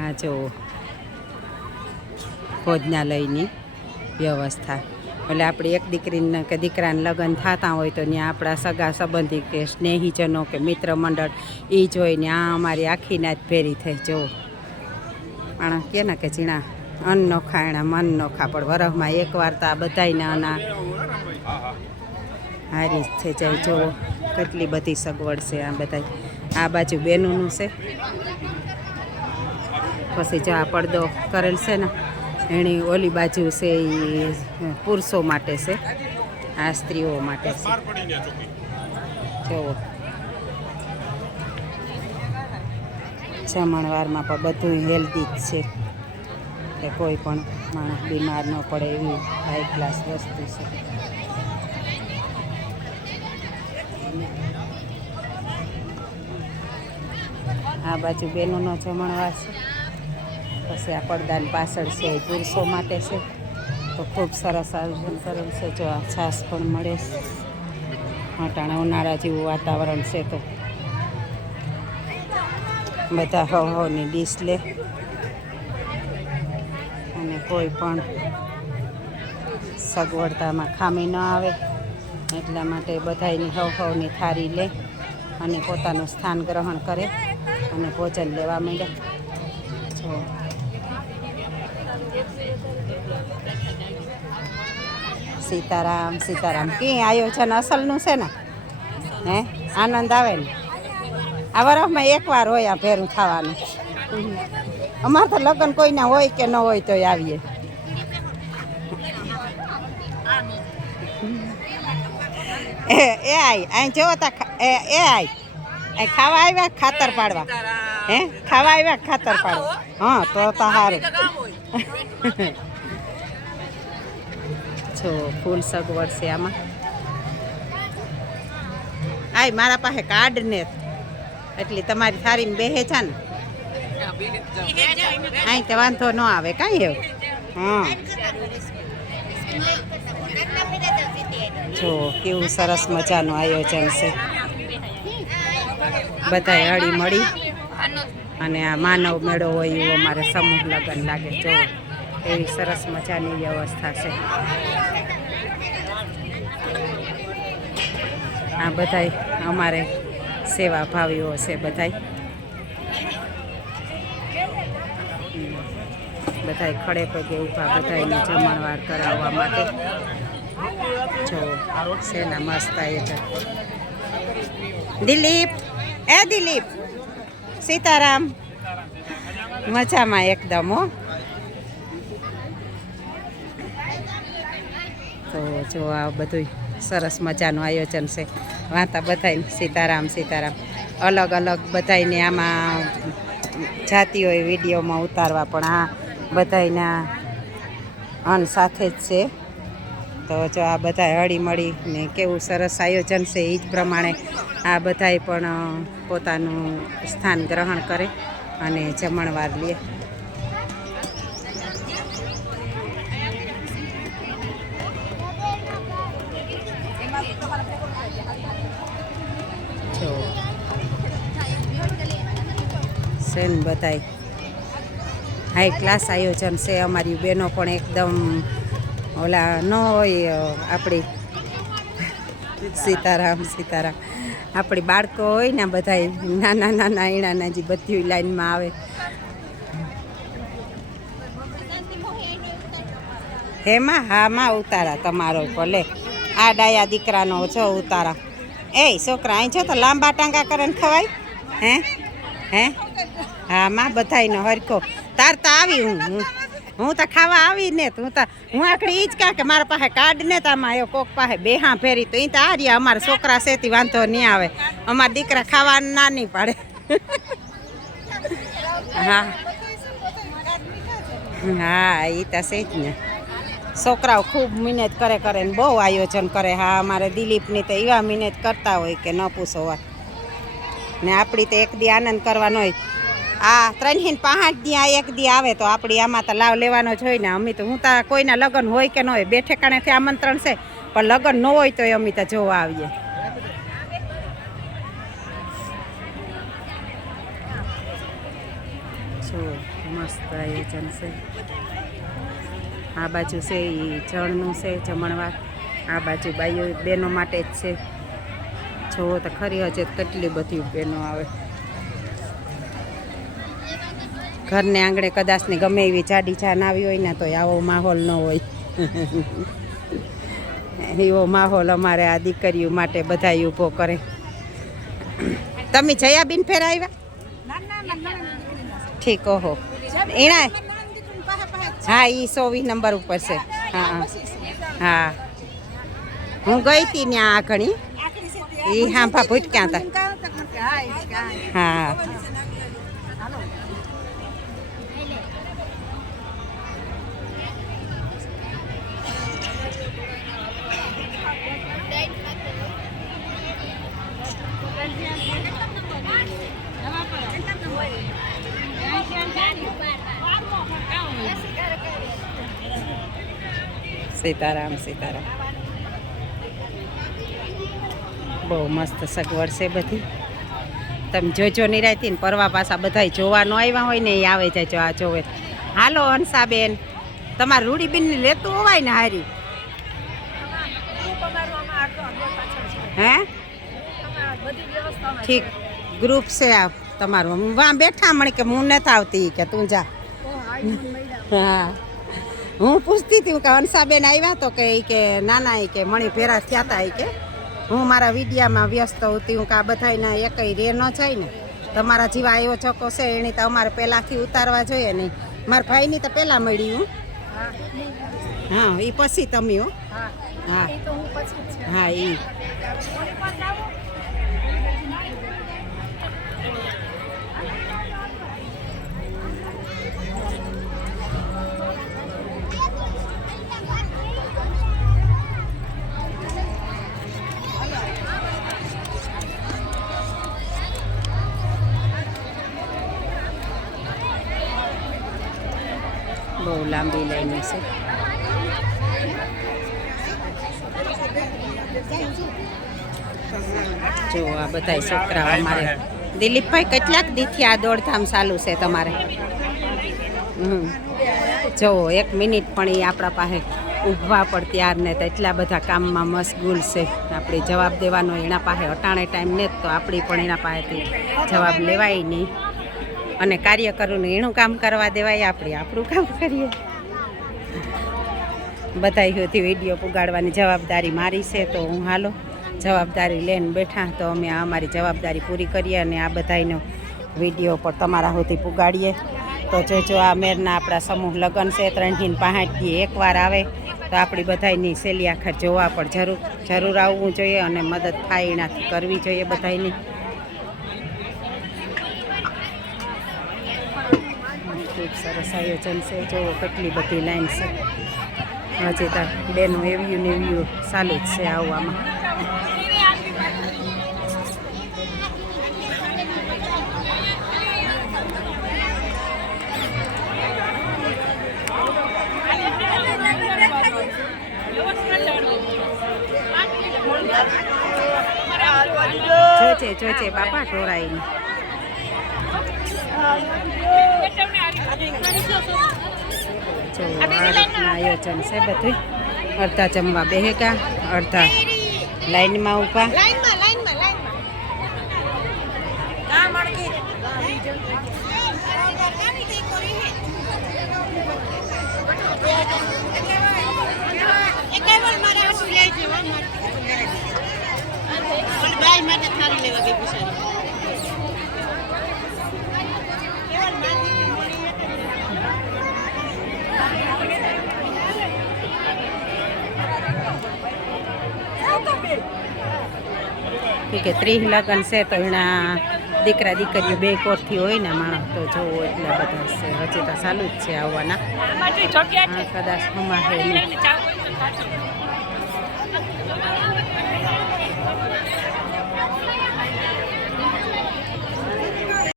આ જો ભોજનાલયની વ્યવસ્થા, એટલે આપણી એક દીકરીને કે દીકરાને લગ્ન થતા હોય તો ત્યાં આપણા સગા સંબંધી કે સ્નેહીજનો કે મિત્ર મંડળ એ જોઈને આ અમારી આખી નાત ભેરી થઈ. જો પણ કે ને કે ઝીણા અન્ન નોખા એના મન નોખા, પણ વરસમાં એકવાર તો આ બધાયને આના હારી છે જાય. જુઓ કેટલી બધી સગવડ છે આ બધાય. આ બાજુ બેનોનું છે, પછી જો આ પડદો કરેલ છે ને એની ઓલી બાજુ છે એ પુરુષો માટે છે, આ સ્ત્રીઓ માટે છે. જુઓ જમણવારમાં પણ બધું હેલ્ધી જ છે, કે કોઈ પણ માણસ બીમાર ન પડે એવી હાઈ ક્લાસ વસ્તુ છે. આ બાજુ બેનોનો જમણવાર છે, પછી આ પડદાની પાછળ છે પુરુષો માટે છે. તો ખૂબ સરસ આયોજન કરેલ છે. જો આ છાશ પણ મળે છે. અટાણે ઉનાળા જેવું વાતાવરણ છે તો બધા હવની ડીશ લે અને કોઈ પણ સગવડતામાં ખામી ન આવે એટલા માટે બધાની હવની થાળી લે અને પોતાનું સ્થાન ગ્રહણ કરે અને ભોજન લેવા માંડે. જો સીતારામ સીતારામ કી આયોજન અસલનું છે ને, હે આનંદ આવે ને. આ વરસમાં એકવાર હોય આ ભેરું થવાનું. અમારે તો લગ્ન કોઈના હોય કે ન હોય તોય આવીએ. એ આય અહીં જોવો તા એ આય અહીં ખાવા આવ્યા ખાતર પાડવા, હે ખાવા આવ્યા ખાતર પાડવા. હા તો સારું. જો ફૂલ સગવડ છે આમાં. આય મારા પાસે કાર્ડ ને એટલી તમારી થાળીમાં બેહે છે ને, અહીં તો વાંધો ન આવે કાંઈ એવું. હા જો કેવું સરસ મજાનું આયોજન છે. બધાય હળી મળી અને આ માનવ મેળો હોય એવું અમારે સમૂહ લગ્ન લાગે. જો એવી સરસ મજાની વ્યવસ્થા છે. આ બધાય અમારે સેવા ભાવીઓ છે. બધાય ખડે પગે ઊભા બધાયને જમણવાર કરાવવા માટે. જો સેના મસ્ત આયોજન. દિલીપ એ દિલીપ સીતારામ મજામાં એકદમ હો. તો જો આ બધું સરસ મજાનું આયોજન છે. વાતા બધાય સીતારામ સીતારામ અલગ અલગ બધાયને આમાં જાતી હોય વિડીયોમાં ઉતારવા, પણ આ બધાયના અન સાથે જ છે. તો જો આ બધા હળી મળી ને કેવું સરસ આયોજન છે. એ જ પ્રમાણે આ બધાય પણ પોતાનું સ્થાન ગ્રહણ કરે અને જમણવાર લે. જો છે ને બધાય હાઈ ક્લાસ આયોજન છે. અમારી બહેનો પણ એકદમ ઓલા ન હોય આપણી સીતારામ સીતારામ આપણી બાળકો હોય ને બધાય નાના નાના એણાના જે બધી લાઈનમાં આવે. હેમાં હા માં ઉતારા તમારો ભલે આ ડાયા દીકરાનો જો ઉતારા. એ છોકરા અહીં જો તો લાંબા ટાંગા કરે ને ખવાય. હે હે હા માં બધાયનો હરખો. તાર તો આવી હું તો ખાવા આવી ને હું આખડી ઈ જ કાં કે મારા પાસે કાર્ડ ને તો આમાં એ કોક પાસે બેહા ફેરી તો એ તો આ રહ્યા અમારા છોકરા સેથી વાંધો નહીં આવે. અમારા દીકરા ખાવા ના નહીં પાડે. હા હા એ તો છે જ ને. છોકરાઓ ખૂબ મહેનત કરે ને બહુ આયોજન કરે. હા અમારે દિલીપની તો એવા મહેનત કરતા હોય કે ન પૂછો વાત. ને આપણી તો એક દી આનંદ કરવાનો હોય. આ 3-5 દી આ એક દી આવે તો આપણી આમાં તો લાવ લેવાનો જ હોય ને. અમે તો હું તો કોઈના લગ્ન હોય કે ન હોય બે ઠેકાણેથી આમંત્રણ છે, પણ લગ્ન ન હોય તો અમે તો જોવા આવીએ. જો જો મસ્ત આયોજન છે. આ બાજુ છે એ જળનું છે જમણવાર. આ બાજુ બાઈઓ બહેનો માટે જ છે. જોવો તો ખરી હજે કેટલી બધી બહેનો આવે. ઘરને આંગણે કદાચને ગમે એવી જાડી જાન આવી હોય ને તો આવો માહોલ ન હોય. એવો માહોલ અમારે આ દીકરીઓ માટે બધા ઊભો કરે. તમે જયાબીન ફેર આવ્યા? ઠીક. ઓહો એના હા એ 24 નંબર ઉપર છે. હા હા હું ગઈ હતી ત્યાં આખણી એ હા ભા ભૂટક્યા હતા. હા સીતારામ સીતારામ. બહુ મસ્ત સગવડ છે બધી. તમે જોજો નિરાયતી ને પરવા પાછા બધા જોવા ન આવ્યા હોય ને એ આવે જાય આ જોવે. હાલો હંસાબેન તમારે રૂડીબીન લેતું હોવાય ને હારી. હે ઠીક ગ્રુપ છે આ તમારું. વાં બેઠા મણે કે હું નથી આવતી કે તું જા. હા હું પૂછતી હતી કે હંસાબેન આવ્યા તો કે નાના કે મણી ભેરા થયા હતા કે હું મારા વિડીયામાં વ્યસ્ત હતી. હું કે આ બધાના એકઈ રે ન જાય ને. તમારા જેવા આવ્યો છોકો છે એની તો અમારે પહેલાંથી ઉતારવા જોઈએ નહીં. મારા ભાઈની તો પહેલાં મળી હું. હા એ પછી તમે હો. હા હા એ બહુ લાંબી લાઈન છે. જો આ બધા છોકરાઓ અમારે. દિલીપભાઈ કેટલાક દીથી આ દોડધામ ચાલુ છે તમારે? જો 1 મિનિટ પણ એ આપણા પાસે ઊભવા પણ ત્યાર ને તો એટલા બધા કામમાં મશગુલ છે. આપણે જવાબ દેવાનો એના પાસે અટાણે ટાઈમ ને તો આપણી પણ એના પાસેથી જવાબ લેવાય નહીં. અને કાર્યકરોનું એનું કામ કરવા દેવાય, આપણે આપણું કામ કરીએ. બધા સુધી વિડીયો પુગાડવાની જવાબદારી મારી છે તો હું હાલો જવાબદારી લઈને બેઠા તો અમે અમારી જવાબદારી પૂરી કરીએ અને આ બધાનો વિડીયો પર તમારા સુધી પુગાડીએ. તો જોજો આ મેરના આપણા સમૂહ લગ્ન છે 3-5 એકવાર આવે તો આપણી બધાની સેલી આખર જોવા પણ જરૂર આવવું જોઈએ અને મદદ થાય એનાથી કરવી જોઈએ બધાની. ખૂબ સરસ આયોજન છે. જો કેટલી બધી લાઈન છે. હજી તો બેનો એવ્યુ ને એવ્યુ ચાલુ જ છે આવવામાં. જોજે બાપા ઢોરાઈને. જો આયોજન છે બધું. અડધા જમવા બેહેગા, અડધા લાઈનમાં ઊભા. કે 30 લગ્ન છે તો એના દીકરા દીકરીઓ 2 કોરથી હોય ને માણસ તો જોવો એટલા બધા છે. હજી તો ચાલુ જ છે આવવાના. કદાચ અમારે